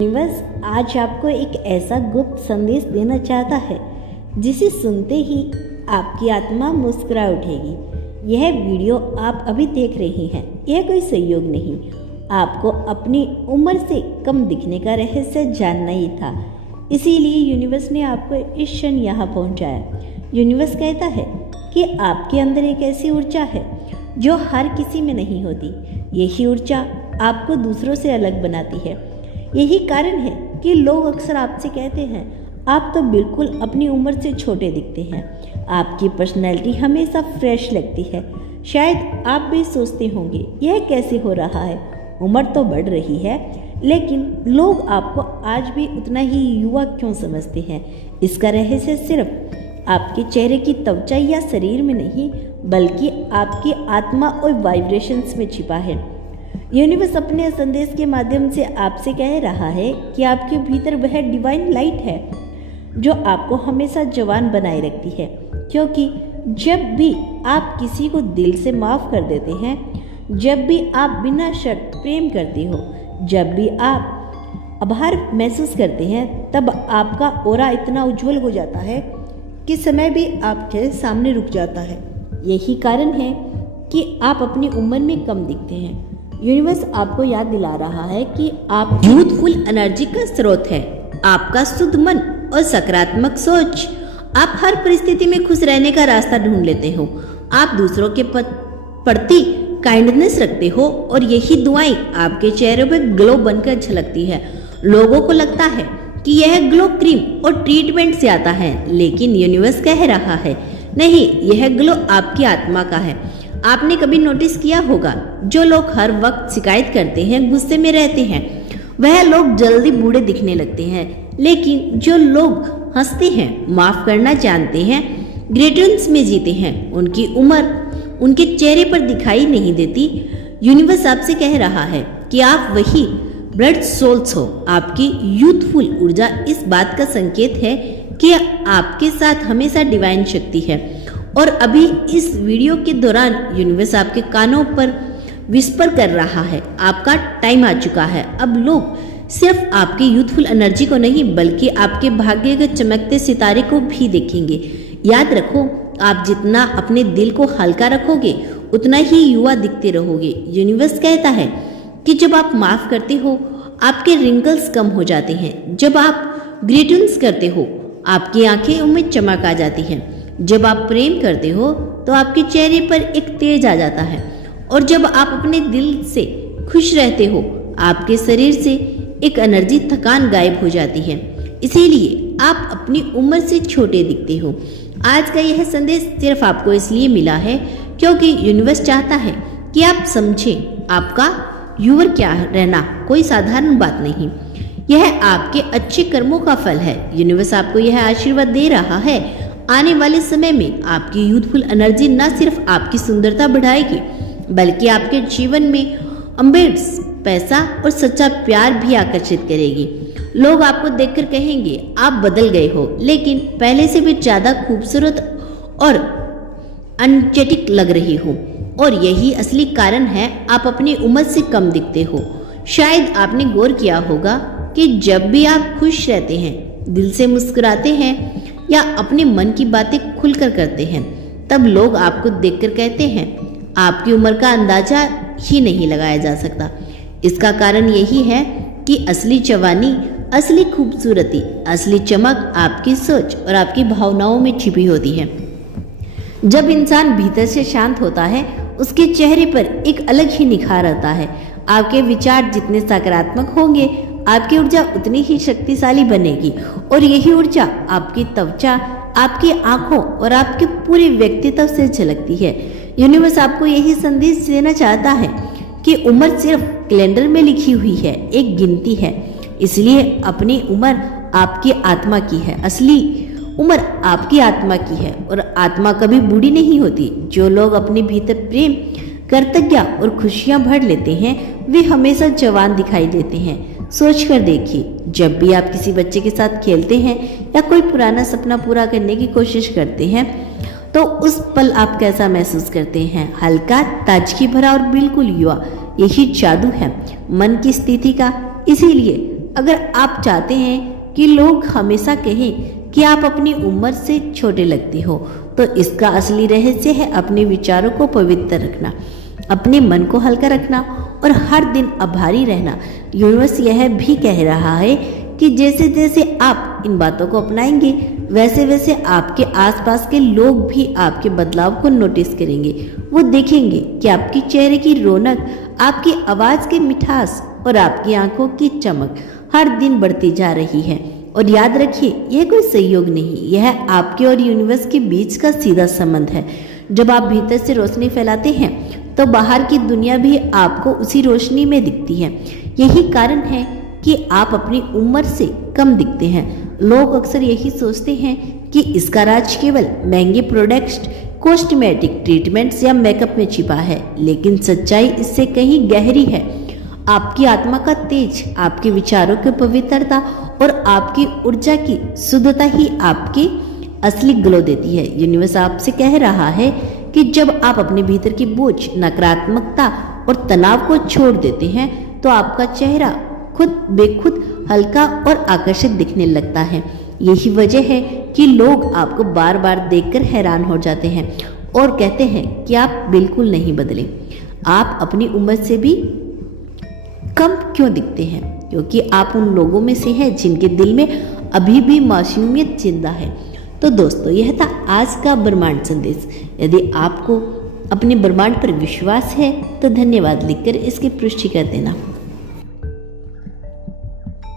Universe आज आपको एक ऐसा गुप्त संदेश देना चाहता है जिसे सुनते ही आपकी आत्मा मुस्कुरा उठेगी। यह वीडियो आप अभी देख रहे हैं, यह कोई संयोग नहीं, आपको अपनी उम्र से कम दिखने का रहस्य जानना ही था। इसीलिए यूनिवर्स ने आपको इस क्षण यहाँ पहुँचाया। यूनिवर्स कहता है कि आपके अंदर एक ऐसी ऊर्जा है जो हर किसी में नहीं होती। यही ऊर्जा आपको दूसरों से अलग बनाती है। यही कारण है कि लोग अक्सर आपसे कहते हैं आप तो बिल्कुल अपनी उम्र से छोटे दिखते हैं। आपकी पर्सनैलिटी हमेशा फ्रेश लगती है। शायद आप भी सोचते होंगे यह कैसे हो रहा है, उम्र तो बढ़ रही है लेकिन लोग आपको आज भी उतना ही युवा क्यों समझते हैं। इसका रहस्य सिर्फ आपके चेहरे की त्वचा या शरीर में नहीं बल्कि आपकी आत्मा और वाइब्रेशंस में छिपा है। यूनिवर्स अपने संदेश के माध्यम से आपसे कह रहा है कि आपके भीतर वह डिवाइन लाइट है जो आपको हमेशा जवान बनाए रखती है। क्योंकि जब भी आप किसी को दिल से माफ़ कर देते हैं, जब भी आप बिना शर्त प्रेम करते हो, जब भी आप आभार महसूस करते हैं, तब आपका ऑरा इतना उज्जवल हो जाता है कि समय भी आपके सामने रुक जाता है। यही कारण है कि आप अपनी उम्र में कम दिखते हैं। यूनिवर्स आपको याद दिला रहा है कि आप यूथफुल एनर्जी का स्रोत है। आपका शुद्ध मन और सकारात्मक सोच आप हर परिस्थिति में खुश रहने का रास्ता ढूंढ लेते हो। आप दूसरों के प्रति काइंडनेस रखते हो और यही दुआएं आपके चेहरे पर ग्लो बनकर झलकती है। लोगों को लगता है कि यह ग्लो क्रीम और ट्रीटमेंट से आता है, लेकिन यूनिवर्स कह रहा है नहीं, यह ग्लो आपकी आत्मा का है। आपने कभी नोटिस किया होगा जो लोग हर वक्त शिकायत करते हैं, गुस्से में रहते हैं, वह लोग जल्दी बूढ़े दिखने लगते हैं। लेकिन जो लोग हंसते हैं, माफ करना जानते हैं, ग्रेटनेस में जीते हैं, उनकी उम्र उनके चेहरे पर दिखाई नहीं देती। यूनिवर्स आपसे कह रहा है कि आप वही ब्लड सोल्स हो। आपकी यूथफुल ऊर्जा इस बात का संकेत है कि आपके साथ हमेशा डिवाइन शक्ति है। और अभी इस वीडियो के दौरान यूनिवर्स आपके कानों पर विस्पर कर रहा है, आपका टाइम आ चुका है। अब लोग सिर्फ आपकी यूथफुल एनर्जी को नहीं बल्कि आपके भाग्य के चमकते सितारे को भी देखेंगे। याद रखो, आप जितना अपने दिल को हल्का रखोगे उतना ही युवा दिखते रहोगे। यूनिवर्स कहता है कि जब आप माफ करते हो आपके रिंकल्स कम हो जाते हैं। जब आप ग्रीटिंग्स करते हो आपकी आंखें में चमक आ जाती है। जब आप प्रेम करते हो तो आपके चेहरे पर एक तेज आ जाता है। और जब आप अपने दिल से खुश रहते हो आपके शरीर से एक एनर्जी थकान गायब हो जाती है। इसीलिए आप अपनी उम्र से छोटे दिखते हो। आज का यह संदेश सिर्फ आपको इसलिए मिला है क्योंकि यूनिवर्स चाहता है कि आप समझें आपका युवा क्या रहना कोई साधारण बात नहीं, यह आपके अच्छे कर्मों का फल है। यूनिवर्स आपको यह आशीर्वाद दे रहा है, आने वाले समय में आपकी यूथफुल एनर्जी न सिर्फ आपकी सुंदरता बढ़ाएगी बल्कि आपके जीवन में अम्बियंस, पैसा और सच्चा प्यार भी आकर्षित करेगी। लोग आपको देखकर कहेंगे आप बदल गए हो, लेकिन पहले से भी ज्यादा खूबसूरत और एनर्जेटिक लग रही हो। और यही असली कारण है आप अपनी उम्र से कम दिखते हो। शायद आपने गौर किया होगा कि जब भी आप खुश रहते हैं, दिल से मुस्कुराते हैं या अपने मन की बातें खुलकर करते हैं, तब लोग आपको देखकर कहते हैं आपकी उम्र का अंदाजा ही नहीं लगाया जा सकता। इसका कारण यही है कि असली जवानी, असली खूबसूरती, असली चमक आपकी सोच और आपकी भावनाओं में छिपी होती है। जब इंसान भीतर से शांत होता है उसके चेहरे पर एक अलग ही निखार आता है। आपके विचार जितने सकारात्मक होंगे आपकी ऊर्जा उतनी ही शक्तिशाली बनेगी और यही ऊर्जा आपकी त्वचा, आपकी आंखों और आपके पूरे व्यक्तित्व से झलकती है। यूनिवर्स आपको यही संदेश देना चाहता है कि उम्र सिर्फ कैलेंडर में लिखी हुई है, एक गिनती है। इसलिए अपनी उम्र आपकी आत्मा की है। असली उम्र आपकी आत्मा की है और आत्मा कभी बूढ़ी नहीं होती। जो लोग अपने भीतर प्रेम, कृतज्ञता और खुशियां भर लेते हैं वे हमेशा जवान दिखाई देते हैं। सोच कर देखिए, जब भी आप किसी बच्चे के साथ खेलते हैं या कोई पुराना सपना पूरा करने की कोशिश करते हैं तो उस पल आप कैसा महसूस करते हैं? हल्का, ताजगी भरा और बिल्कुल युवा। यही जादू है मन की स्थिति का। इसीलिए अगर आप चाहते हैं कि लोग हमेशा कहें कि आप अपनी उम्र से छोटे लगते हो, तो इसका असली रहस्य है अपने विचारों को पवित्र रखना, अपने मन को हल्का रखना और हर दिन आभारी रहना। यूनिवर्स यह भी कह रहा है कि जैसे जैसे आप इन बातों को अपनाएंगे, वैसे वैसे आपके आसपास के लोग भी आपके बदलाव को नोटिस करेंगे। वो देखेंगे कि आपके चेहरे की रौनक, आपकी आवाज़ की मिठास और आपकी आंखों की चमक हर दिन बढ़ती जा रही है। और याद रखिए, यह कोई संयोग नहीं, यह आपके और यूनिवर्स के बीच का सीधा संबंध है। जब आप भीतर से रोशनी फैलाते हैं तो बाहर की दुनिया भी आपको उसी रोशनी में दिखती है। यही कारण है कि आप अपनी उम्र से कम दिखते हैं। लोग अक्सर यही सोचते हैं कि इसका राज केवल महंगे प्रोडक्ट्स, कॉस्मेटिक ट्रीटमेंट्स या मेकअप में छिपा है, लेकिन सच्चाई इससे कहीं गहरी है। आपकी आत्मा का तेज, आपके विचारों की पवित्रता और आपकी ऊर्जा की शुद्धता ही आपके असली ग्लो देती है। यूनिवर्स आपसे कह रहा है कि जब आप अपने भीतर की बोझ, नकारात्मकता और तनाव को छोड़ देते हैं तो आपका चेहरा खुद बेखुद हल्का और आकर्षक दिखने लगता है। यही वजह है कि लोग आपको बार बार देखकर हैरान हो जाते हैं और कहते हैं कि आप बिल्कुल नहीं बदले। आप अपनी उम्र से भी कम क्यों दिखते हैं? क्योंकि आप उन लोगों में से हैं जिनके दिल में अभी भी मासूमियत जिंदा है। तो दोस्तों, यह था आज का ब्रह्मांड संदेश। यदि आपको अपने ब्रह्मांड पर विश्वास है तो धन्यवाद लिखकर इसकी पुष्टि कर देना।